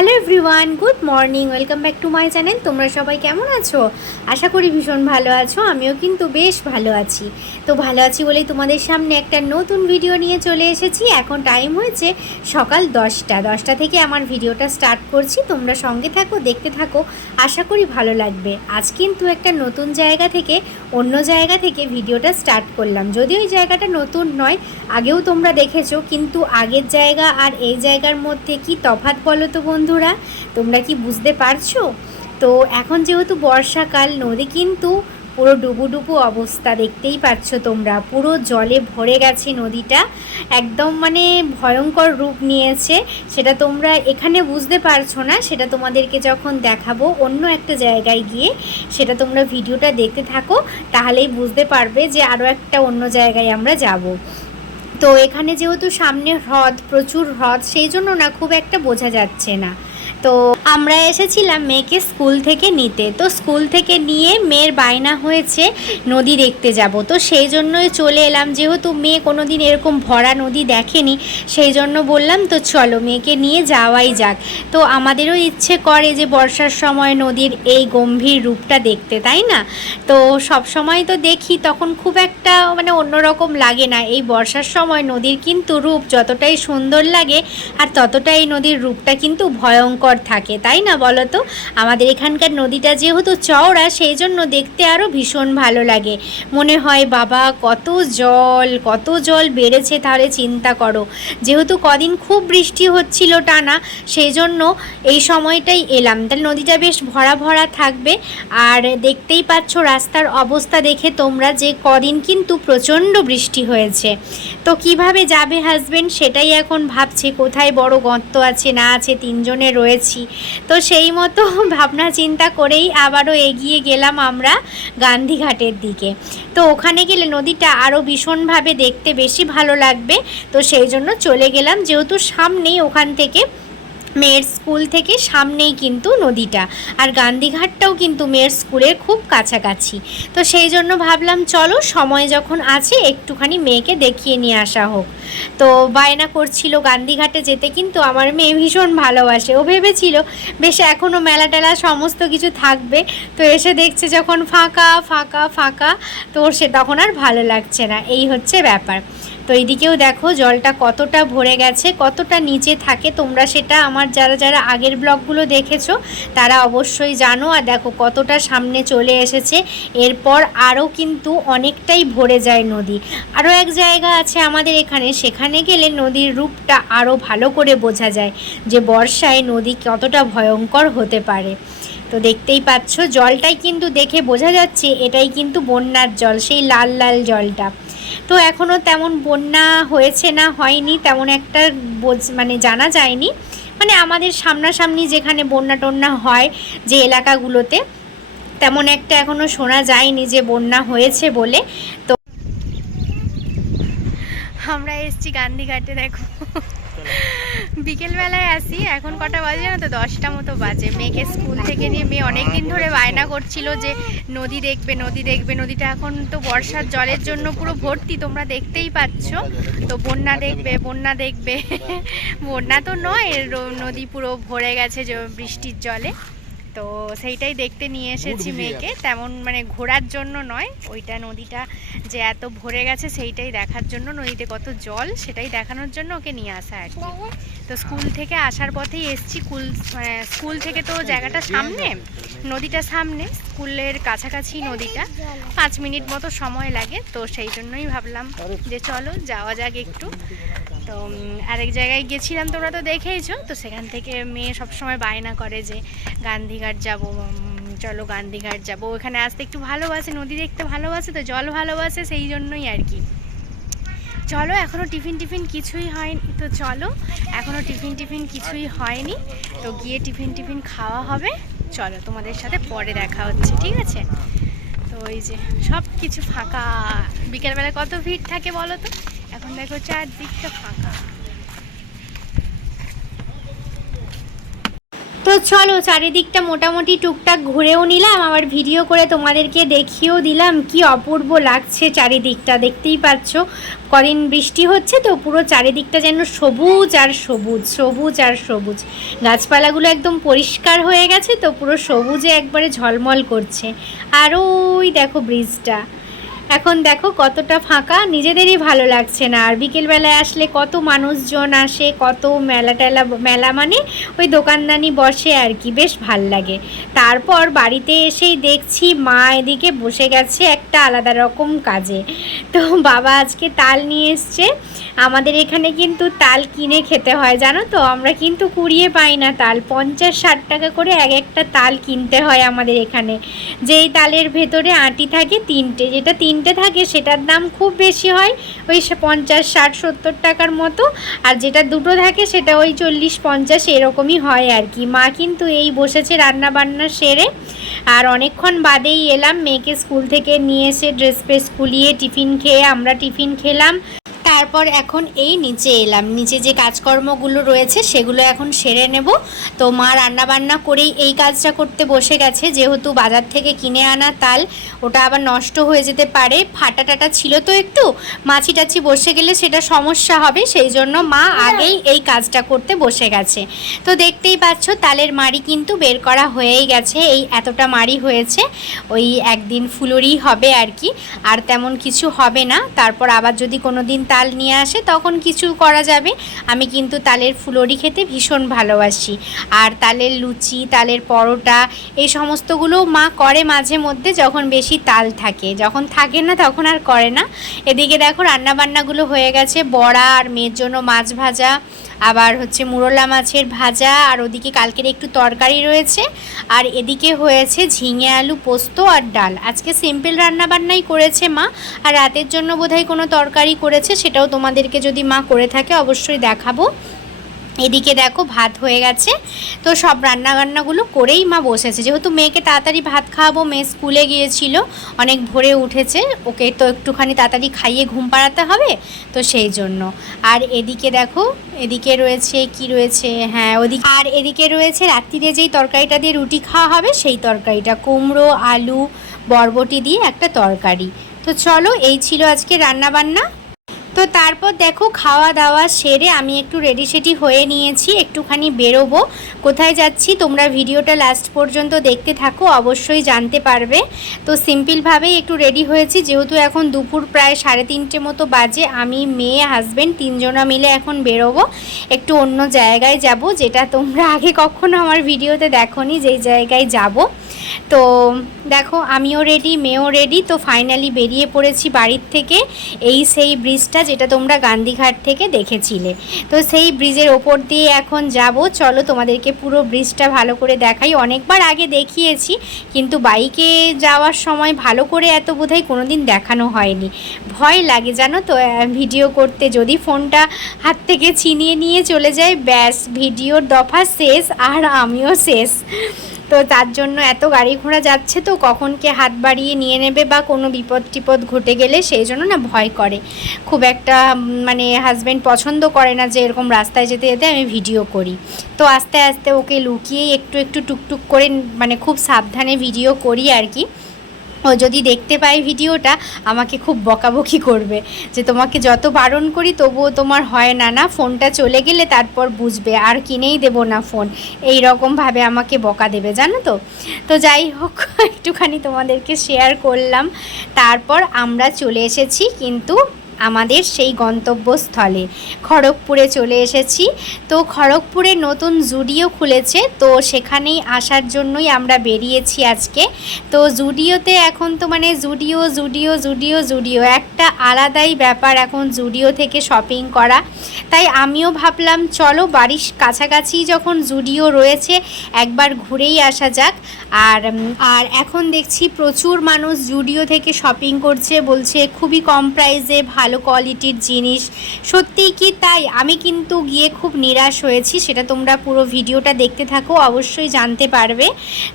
Hello everyone, good morning, welcome back to my channel. তোমরা সবাই কেমন আছো? আশা করি ভীষণ ভালো আছো, আমিও কিন্তু বেশ ভালো আছি। তো ভালো আছি বলেই তোমাদের সামনে একটা নতুন ভিডিও নিয়ে চলে এসেছি। এখন টাইম হয়েছে সকাল দশটা। দশটা থেকে আমার ভিডিওটা স্টার্ট করছি। তোমরা সঙ্গে থাকো, দেখতে থাকো, আশা করি ভালো লাগবে। আজ কিন্তু একটা নতুন জায়গা থেকে, অন্য জায়গা থেকে ভিডিওটা স্টার্ট করলাম। যদিও এই জায়গাটা নতুন নয়, আগেও তোমরা দেখেছ, কিন্তু আগের জায়গা আর এই জায়গার মধ্যে কি তফাৎ বলো তো বন্ধুরা, তোমরা কি বুঝতে পারছ? তো এখন যেহেতু বর্ষাকাল, নদী কিন্তু পুরো ডুবুডুবু অবস্থা দেখতেই পাচ্ছ তোমরা। পুরো জলে ভরে গেছে নদীটা, একদম মানে ভয়ঙ্কর রূপ নিয়েছে। সেটা তোমরা এখানে বুঝতে পারছ না, সেটা তোমাদেরকে যখন দেখাবো অন্য একটা জায়গায় গিয়ে, সেটা তোমরা ভিডিওটা দেখতে থাকো, তাহলেই বুঝতে পারবে যে আরও একটা অন্য জায়গায় আমরা যাব। তো এখানে যেহেতু সামনে হ্রদ, প্রচুর হ্রদ, সেই জন্য না খুব একটা বোঝা যাচ্ছে না। তো আমরা এসেছিলাম মেয়েকে স্কুল থেকে নিতে। তো স্কুল থেকে নিয়ে মেয়ের বায়না হয়েছে নদী দেখতে যাব। তো সেই জন্যই চলে এলাম। যেহেতু মেয়ে কোনো দিন এরকম ভরা নদী দেখেনি, সেই জন্য বললাম, তো চলো মেয়েকে নিয়ে যাওয়াই যাক। তো আমাদেরও ইচ্ছে করে যে বর্ষার সময় নদীর এই গম্ভীর রূপটা দেখতে, তাই না? তো সব সময় তো দেখি, তখন খুব একটা মানে অন্যরকম লাগে না। এই বর্ষার সময় নদীর কিন্তু রূপ যতটাই সুন্দর লাগে, আর ততটাই নদীর রূপটা কিন্তু ভয়ঙ্কর থাকে, তাই না বলো তো? আমাদের এখানকার নদীটা যেহেতু চওড়া, সেই জন্য দেখতে আরও ভীষণ ভালো লাগে। মনে হয়, বাবা, কত জল কত জল বেড়েছে তাহলে চিন্তা করো। যেহেতু কদিন খুব বৃষ্টি হচ্ছিল টানা, সেই জন্য এই সময়টাই এলাম। তাহলে নদীটা বেশ ভরা ভরা থাকবে। আর দেখতেই পাচ্ছ, রাস্তার অবস্থা দেখে তোমরা যে কদিন কিন্তু প্রচণ্ড বৃষ্টি হয়েছে। তো কীভাবে যাবে হাজবেন্ড সেটাই এখন ভাবছি। কোথায় বড় গর্ত আছে, না আছে, তিনজনে রয়েছি। তো সেই মতো ভাবনা চিন্তা করেই আবারও এগিয়ে গেলাম আমরা গান্ধীঘাটের দিকে। তো ওখানে গেলে নদীটা আরও ভীষণভাবে দেখতে বেশি ভালো লাগবে। তো সেই জন্য চলে গেলাম। যেহেতু সামনেই ওখান থেকে মেয়ের স্কুল থেকে সামনেই কিন্তু নদীটা। আর গান্ধীঘাটটাও কিন্তু মেয়ের স্কুলের খুব কাছাকাছি। তো সেই জন্য ভাবলাম, চলো সময় যখন আছে, একটুখানি মেয়েকে দেখিয়ে নিয়ে আসা হোক। তো বায়না করছিল গান্ধীঘাটে যেতে, কিন্তু আমার মেয়ে ভীষণ ভালোবাসে। ও ভেবেছিল, বেশ এখনও মেলা টেলা সমস্ত কিছু থাকবে। তো এসে দেখছে যখন ফাঁকা ফাঁকা ফাঁকা, তো সে তখন আর ভালো লাগছে না। এই হচ্ছে ব্যাপার। তো এইদিকেও দেখো জলটা কতটা ভরে গেছে, কতটা নিচে থাকে। তোমরা সেটা আমার যারা যারা আগের ব্লগগুলো দেখেছ, তারা অবশ্যই জানো। আর দেখো কতটা সামনে চলে এসেছে। এরপর আরও কিন্তু অনেকটাই ভরে যায় নদী। আরও এক জায়গা আছে আমাদের এখানে, সেখানে গেলে নদীর রূপটা আরও ভালো করে বোঝা যায় যে বর্ষায় নদী কতটা ভয়ঙ্কর হতে পারে। তো দেখতেই পাচ্ছ, জলটাই কিন্তু দেখে বোঝা যাচ্ছে এটাই কিন্তু বন্যার জল, সেই লাল লাল জলটা। তো এখনও তেমন বন্যা হয়েছে না, হয়নি, তেমন একটা বোঝ- মানে জানা যায়নি। মানে আমাদের সামনাসামনি যেখানে বন্যা টন্যা হয় যে এলাকাগুলোতে, তেমন একটা এখনও শোনা যায়নি যে বন্যা হয়েছে বলে। তো আমরা এসছি গান্ধীঘাটে, দেখো। বিকেলবেলায় আসি, এখন কটা বাজে না তো? দশটা মতো বাজে। মেয়েকে স্কুল থেকে নিয়ে মেয়ে অনেক দিন ধরে বায়না করছিল যে, নদী দেখবে নদী দেখবে, নদীটা এখন তো বর্ষার জলের জন্য পুরো ভর্তি, তোমরা দেখতেই পাচ্ছ। তো বন্যা দেখবে বন্যা দেখবে। বন্যা তো নয় নদী পুরো ভরে গেছে বৃষ্টির জলে। তো সেইটাই দেখতে নিয়ে এসেছি মেয়েকে। তেমন মানে ঘোরার জন্য নয় ওইটা নদীটা যে এত ভরে গেছে সেইটাই দেখার জন্য নদীতে কত জল সেটাই দেখানোর জন্য ওকে নিয়ে আসা আর কি। তো স্কুল থেকে আসার পথেই এসছি স্কুল মানে স্কুল থেকে তো জায়গাটা সামনে নদীটা সামনে স্কুলের কাছাকাছি নদীটা পাঁচ মিনিট মতো সময় লাগে তো সেই জন্যই ভাবলাম যে চলো যাওয়া যাক একটু। তো আরেক জায়গায় গেছিলাম, তোমরা তো দেখেইছো, তো সেখান থেকে মেয়ে সবসময় বায়না করে যে গান্ধীঘাট যাব চলো গান্ধীঘাট যাব। ওখানে আসতে একটু ভালোবাসে, নদী দেখতে ভালোবাসে, তো জল ভালোবাসে, সেই জন্যই আর কি। চলো এখনও টিফিন টিফিন কিছুই হয়নি, তো চলো এখনও টিফিন টিফিন কিছুই হয়নি, তো গিয়ে টিফিন টিফিন খাওয়া হবে। চলো, তোমাদের সাথে পরে দেখা হচ্ছে, ঠিক আছে? তো ওই যে সব কিছু ফাঁকা। বিকেলবেলা কত ভিড় থাকে বলো তো? দেখো চারদিকটা ফাঁকা। তো চলো চারিদিকটা মোটামুটি টুকটাক ঘুরেও নিলাম, আবার ভিডিও করে তোমাদেরকে দেখিয়েও দিলাম কি অপূর্ব লাগছে চারিদিকটা। দেখতেই পাচ্ছ, কদিন বৃষ্টি হচ্ছে তো পুরো চারিদিকটা যেন সবুজ আর সবুজ সবুজ আর সবুজ। গাছপালাগুলো একদম পরিষ্কার হয়ে গেছে তো পুরো সবুজে একবারে ঝলমল করছে। আর ওই দেখো ব্রিজটা এখন দেখো কতটা ফাঁকা, নিজেদেরই ভালো লাগছে না। আর বিকেলবেলায় আসলে কত মানুষজন আসে, কত মেলা টেলা, মেলা মানে ওই দোকানদানি বসে আর কি, বেশ ভালো লাগে। তারপর বাড়িতে এসেই দেখছি মা এদিকে বসে গেছে একটা আলাদা রকম কাজে। তো বাবা আজকে তাল নিয়ে এসছে। আমাদের এখানে কিন্তু তাল কিনে খেতে হয়, জানো তো? আমরা কিন্তু কুড়িয়ে পাই না তাল। পঞ্চাশ, ষাট টাকা করে এক একটা তাল কিনতে হয় আমাদের এখানে। যেই তালের ভেতরে আটি থাকে, তিনটে। যেটা তিনটে থাকে, সেটার দাম খুব বেশি হয় ওই পঞ্চাশ, ষাট, সত্তর টাকার মতো। আর যেটা দুটো থাকে, সেটা ওই চল্লিশ, পঞ্চাশ এরকমই হয় আর কি। মা কিন্তু এই বসেছে রান্না বান্না সেরে। আর অনেকক্ষণ বাদেই এলাম, মেয়েকে স্কুল থেকে নিয়ে এসে ড্রেস ফ্রেস খুলিয়ে টিফিন খেয়ে আমরা টিফিন খেলাম। তারপর এখন এই নিচে এলাম। নিচে যে কাজকর্মগুলো রয়েছে সেগুলো এখন সেরে নেব। তো মা রান্না বান্না করেই এই কাজটা করতে বসে গেছে। যেহেতু বাজার থেকে কিনে আনা তাল, ওটা আবার নষ্ট হয়ে যেতে পারে। ফাটা টাটা ছিল তো একটু। মাছি টাছি বসে গেলে সেটা সমস্যা হবে। সেই জন্য মা আগেই এই কাজটা করতে বসে গেছে। তো দেখতেই পাচ্ছ, তালের মাড়ি কিন্তু বের করা হয়েই গেছে। এই এতটা মাড়ি হয়েছে, ওই একদিন ফুলুরি হবে আর কি। আর তেমন কিছু হবে না। তারপর আবার যদি কোনো দিন তাল নিয়ে আসে, তখন কিছু করা যাবে। আমি কিন্তু তালের ফুলরি খেতে ভীষণ ভালোবাসি। আর তালের লুচি, তালের পরোটা, এই সমস্তগুলো মা করে মাঝে মধ্যে যখন বেশি তাল থাকে। যখন থাকে না, তখন আর করে না। এদিকে দেখো, রান্নাবান্নাগুলো হয়ে গেছে, বড়া আর মেয়ের জন্য মাছ ভাজা। আবার হচ্ছে মুরলা মাছের ভাজা, আর ওদিকে কালকের একটু তরকারি রয়েছে। আর এদিকে হয়েছে ঝিঙে আলু পোস্ত আর ডাল। আজকে সিম্পল রান্নাবান্নাই করেছে মা, আর রাতের জন্য বোধহয় কোনো তরকারি করেছে, সেটাও তোমাদেরকে যদি মা করে থাকে অবশ্যই দেখাবো। এদিকে দেখো ভাত হয়ে গেছে। তো সব রান্না বান্নাগুলো করেই মা বসেছে। যেহেতু মেয়েকে তাড়াতাড়ি ভাত খাওয়াবো, মেয়ে স্কুলে গিয়েছিল, অনেক ভোরে উঠেছে। ওকে তো একটুখানি তাড়াতাড়ি খাইয়ে ঘুম পাড়াতে হবে, তো সেই জন্য। আর এদিকে দেখো, এদিকে রয়েছে কি রয়েছে? হ্যাঁ ওদিকে আর এদিকে রয়েছে রাত্রিরে যেই তরকারিটা দিয়ে রুটি খাওয়া হবে, সেই তরকারিটা। কুমড়ো, আলু, বরবটি দিয়ে একটা তরকারি। তো চলো, এই ছিল আজকে রান্না বান্না তো তারপর দেখো খাওয়া দাওয়া সেরে আমি একটু রেডি সেডি হয়ে নিয়েছি, একটুখানি বেরোবো। কোথায় যাচ্ছি তোমরা ভিডিওটা লাস্ট পর্যন্ত দেখতে থাকো, অবশ্যই জানতে পারবে। তো সিম্পলভাবেই একটু রেডি হয়েছি, যেহেতু এখন দুপুর প্রায় সাড়ে তিনটে মতো বাজে, আমি মেয়ে হাজব্যান্ড তিনজনা মিলে এখন বেরোবো। একটু অন্য জায়গায় যাব, যেটা তোমরা আগে কখনো আমার ভিডিওতে দেখোনি, যেই জায়গায় যাব। তো দেখো, আমিও রেডি মেয়েও রেডি তো ফাইনালি বেরিয়ে পড়েছি বাড়ির থেকে। এই সেই ব্রিজটা যেটা তোমরা গান্ধীঘাট থেকে দেখেছিলে। তো সেই ব্রিজের ওপর দিয়ে এখন যাব। চলো তোমাদেরকে পুরো ব্রিজটা ভালো করে দেখাই। অনেকবার আগে দেখিয়েছি, কিন্তু বাইকে যাওয়ার সময় ভালো করে এত বোধহয় কোনো দিন দেখানো হয়নি। ভয় লাগে, জানো তো ভিডিও করতে। যদি ফোনটা হাত থেকে ছিনিয়ে নিয়ে চলে যায়, ব্যাস ভিডিওর দফা শেষ, আর আমিও শেষ। তো তার জন্য এত গাড়ি ঘোড়া যাচ্ছে তো কখন কে হাত বাড়িয়ে নিয়ে নেবে বা কোনো বিপদ টিপদ ঘটে গেলে সেই জন্য না ভয় করে। খুব একটা মানে হাজব্যান্ড পছন্দ করে না যে এরকম রাস্তায় যেতে যেতে আমি ভিডিও করি। তো আস্তে আস্তে ওকে লুকিয়ে একটু একটু টুকটুক করে মানে খুব সাবধানে ভিডিও করি আর কি। ও যদি দেখতে পায় ভিডিওটা, আমাকে খুব বকাবকি করবে যে তোমাকে যত বারণ করি তবুও তোমার হয় না না ফোনটা চলে গেলে তারপর বুঝবে, আর কিনেই দেব না ফোন। এই রকমভাবে আমাকে বকা দেবে, জানো তো? তো যাই হোক, একটুখানি তোমাদেরকে শেয়ার করলাম। তারপর আমরা চলে এসেছি কিন্তু আমাদের সেই গন্তব্যস্থলে। খড়গপুরে চলে এসেছি। তো খড়গপুরে নতুন জুডিও খুলেছে। তো সেখানেই আসার জন্যই আমরা বেরিয়েছি আজকে। তো জুডিওতে এখন তো মানে জুডিও জুডিও জুডিও জুডিও একটা আলাদাই ব্যাপার এখন জুডিও থেকে শপিং করা। তাই আমিও ভাবলাম, চলো বাড়ির কাছাকাছি যখন জুডিও রয়েছে, একবার ঘুরেই আসা যাক। আর আর এখন দেখছি প্রচুর মানুষ জুডিও থেকে শপিং করছে, বলছে খুবই কম প্রাইসে ভালো ভালো কোয়ালিটির জিনিস। সত্যিই কি তাই? আমি কিন্তু গিয়ে খুব নিরাশ হয়েছি, সেটা তোমরা পুরো ভিডিওটা দেখতে থাকো, অবশ্যই জানতে পারবে।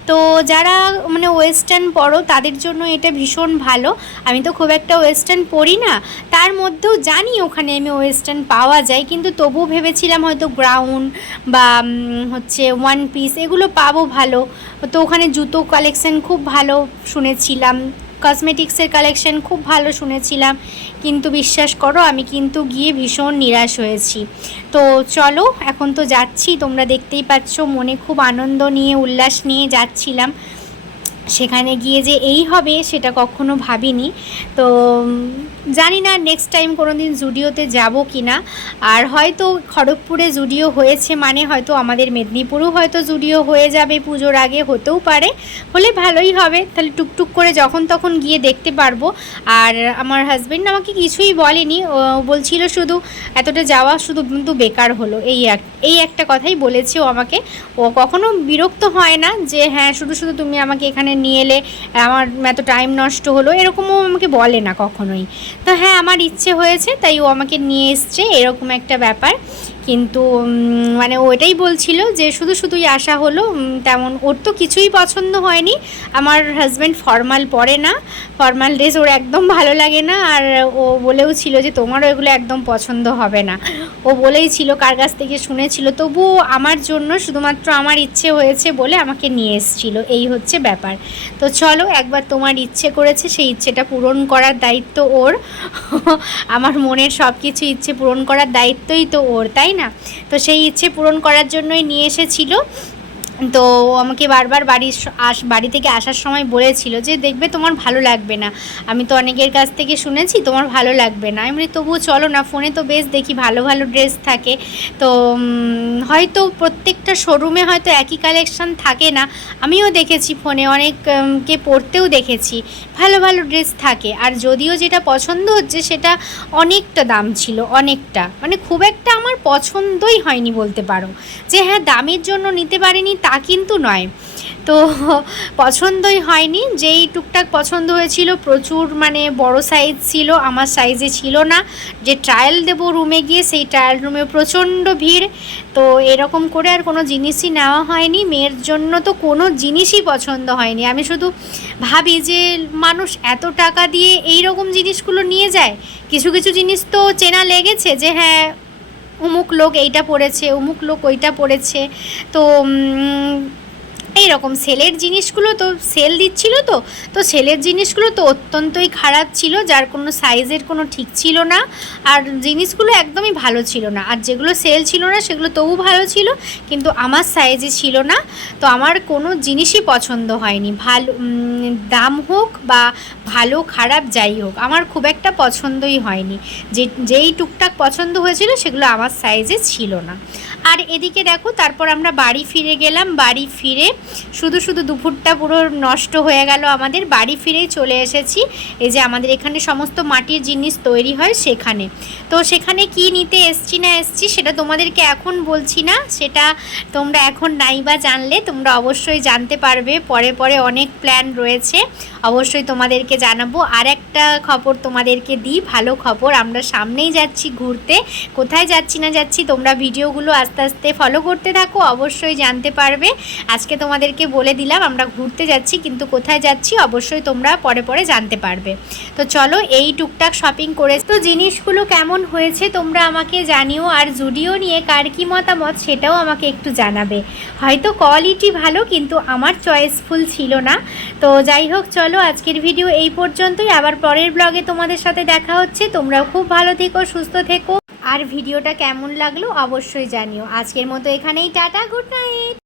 তো যারা মানে ওয়েস্টার্ন পরো তাদের জন্য এটা ভীষণ ভালো। আমি তো খুব একটা ওয়েস্টার্ন পরি না, তার মধ্যেও জানি ওখানে আমি ওয়েস্টার্ন পাওয়া যায়, কিন্তু তবুও ভেবেছিলাম হয়তো গ্রাউন বা হচ্ছে ওয়ান পিস এগুলো পাবো ভালো। তো ওখানে জুতো কালেকশন খুব ভালো শুনেছিলাম। কসমেটিক্সের কালেকশন খুব ভালো শুনেছিলাম। কিন্তু বিশ্বাস করো, আমি কিন্তু গিয়ে ভীষণ নিরাশ হয়েছি। তো চলো, এখন তো যাচ্ছি, তোমরা দেখতেই পাচ্ছ, মনে খুব আনন্দ নিয়ে, উল্লাস নিয়ে যাচ্ছিলাম। সেখানে গিয়ে যে এই হবে, সেটা কখনো ভাবিনি। তো জানি না নেক্সট টাইম কোনো দিন জুডিওতে যাব কি না আর হয়তো খড়গপুরে জুডিও হয়েছে মানে হয়তো আমাদের মেদিনীপুরেও হয়তো জুডিও হয়ে যাবে পুজোর আগে, হতেও পারে। হলে ভালোই হবে। তাহলে টুকটুক করে যখন তখন গিয়ে দেখতে পারব। আর আমার হাজব্যান্ড আমাকে কিছুই বলেনি। বলছিল শুধু এতটা যাওয়া শুধু কিন্তু বেকার হলো। এই এক, এই একটা কথাই বলেছে ও আমাকে। ও কখনো বিরক্ত হয় না যে হ্যাঁ শুধু শুধু তুমি আমাকে এখানে নিয়ে এলে আমার এত টাইম নষ্ট হলো। এরকমও আমাকে বলে না কখনোই। তো হ্যাঁ আমার ইচ্ছে হয়েছে তাই ও আমাকে নিয়ে এসছে এরকম একটা ব্যাপার। কিন্তু মানে ও এটাই বলছিল যে শুধু শুধুই আসা হলো তেমন ওর তো কিছুই পছন্দ হয়নি। আমার হাজব্যান্ড ফর্মাল পরে না ফর্মাল ড্রেস ওর একদম ভালো লাগে না, আর ও বলেও ছিল যে তোমারও এগুলো একদম পছন্দ হবে না। ও বলেই ছিল কার কাছ থেকে শুনেছিল, তবুও আমার জন্য শুধুমাত্র আমার ইচ্ছে হয়েছে বলে আমাকে নিয়ে এসেছিল। এই হচ্ছে ব্যাপার। তো চলো, একবার তোমার ইচ্ছে করেছে, সেই ইচ্ছেটা পূরণ করার দায়িত্ব ওর। আমার মনের সব কিছু ইচ্ছে পূরণ করার দায়িত্বই তো ওর, তাই না। তো সেই ইচ্ছে পূরণ করার জন্যই নিয়ে এসেছিল। তো আমাকে বারবার বাড়ির স- আস বাড়ি থেকে আসার সময় বলেছিল যে, দেখবে তোমার ভালো লাগবে না। আমি তো অনেকের কাছ থেকে শুনেছি, তোমার ভালো লাগবে না। এমনি তবুও চলো না, ফোনে তো বেশ দেখি, ভালো ভালো ড্রেস থাকে। তো হয়তো প্রত্যেকটা শোরুমে হয়তো একই কালেকশন থাকে না, আমিও দেখেছি ফোনে অনেককে পরতেও দেখেছি, ভালো ভালো ড্রেস থাকে। আর যদিও যেটা পছন্দ হচ্ছে, সেটা অনেকটা দাম ছিল, অনেকটা। মানে খুব একটা আমার পছন্দই হয়নি বলতে পারো। যে হ্যাঁ দামের জন্য নিতে পারিনি তা কিন্তু নয়। তো পছন্দই হয়নি। যেই টুকটাক পছন্দ হয়েছিল, প্রচুর মানে বড় সাইজ ছিল, আমার সাইজে ছিল না। যে ট্রায়াল দেবো রুমে গিয়ে, সেই ট্রায়াল রুমে প্রচণ্ড ভিড়। তো এরকম করে আর কোনো জিনিসই নেওয়া হয়নি। মেয়ের জন্য তো কোনো জিনিসই পছন্দ হয়নি। আমি শুধু ভাবি যে মানুষ এত টাকা দিয়ে এই রকম জিনিসগুলো নিয়ে যায়। কিছু কিছু জিনিস তো চেনা লেগেছে যে হ্যাঁ অমুক লোক এইটা পড়েছে অমুক লোক ওইটা পড়েছে। তো এইরকম সেলের জিনিসগুলো তো সেল দিচ্ছিল তো তো সেলের জিনিসগুলো তো অত্যন্তই খারাপ ছিল, যার কোনো সাইজের কোনো ঠিক ছিল না, আর জিনিসগুলো একদমই ভালো ছিল না। আর যেগুলো সেল ছিল না, সেগুলো তবু ভালো ছিল, কিন্তু আমার সাইজে ছিল না, তো আমার কোনো জিনিসই পছন্দ হয়নি। ভালো দাম হোক বা ভালো, খারাপ যাই হোক, আমার খুব একটা পছন্দই হয়নি। যে, যেই টুকটাক পছন্দ হয়েছিল, সেগুলো আমার সাইজে ছিল না। আর এদিকে দেখো, তারপর আমরা বাড়ি ফিরে গেলাম, বাড়ি ফিরে শুধু শুধু দুপুরটা পুরো নষ্ট হয়ে গেল আমাদের, বাড়ি ফিরেই চলে এসেছি। এই যে আমাদের এখানে সমস্ত মাটির জিনিস তৈরি হয় সেখানে। তো সেখানে কি নিতে এসছি না এসছি সেটা তোমাদেরকে এখন বলছি না, সেটা তোমরা এখন নাই বা জানলে তোমরা অবশ্যই জানতে পারবে। পরে পরে অনেক প্ল্যান রয়েছে, অবশ্যই তোমাদেরকে জানাব। আর একটা খবর তোমাদেরকে দিই, ভালো খবর, আমরা সামনেই যাচ্ছি ঘুরতে। কোথায় যাচ্ছি না যাচ্ছি তোমরা ভিডিওগুলো আস্তে আস্তে ফলো করতে থাকো, অবশ্যই জানতে পারবে। আজকে তোমাদেরকে বলে দিলাম, আমরা ঘুরতে যাচ্ছি, কিন্তু কোথায় যাচ্ছি অবশ্যই তোমরা পরে পরে জানতে পারবে। তো চলো এই টুকটাক শপিং করে তো জিনিসগুলো কেমন হয়েছে তোমরা আমাকে জানিও, আর জুডিও নিয়ে কার কী মতামত সেটাও আমাকে একটু জানাবে। হয়তো কোয়ালিটি ভালো, কিন্তু আমার চয়েসফুল ছিল না। তো যাই হোক, চলো আজকের ভিডিও এই পর্যন্তই। আবার পরের ব্লগে তোমাদের সাথে দেখা হচ্ছে। তোমরাও খুব ভালো থেকো, সুস্থ থেকো। আর ভিডিওটা কেমন লাগল অবশ্যই জানিও। আজকের মতো এখানেই টাটা গুড নাইট।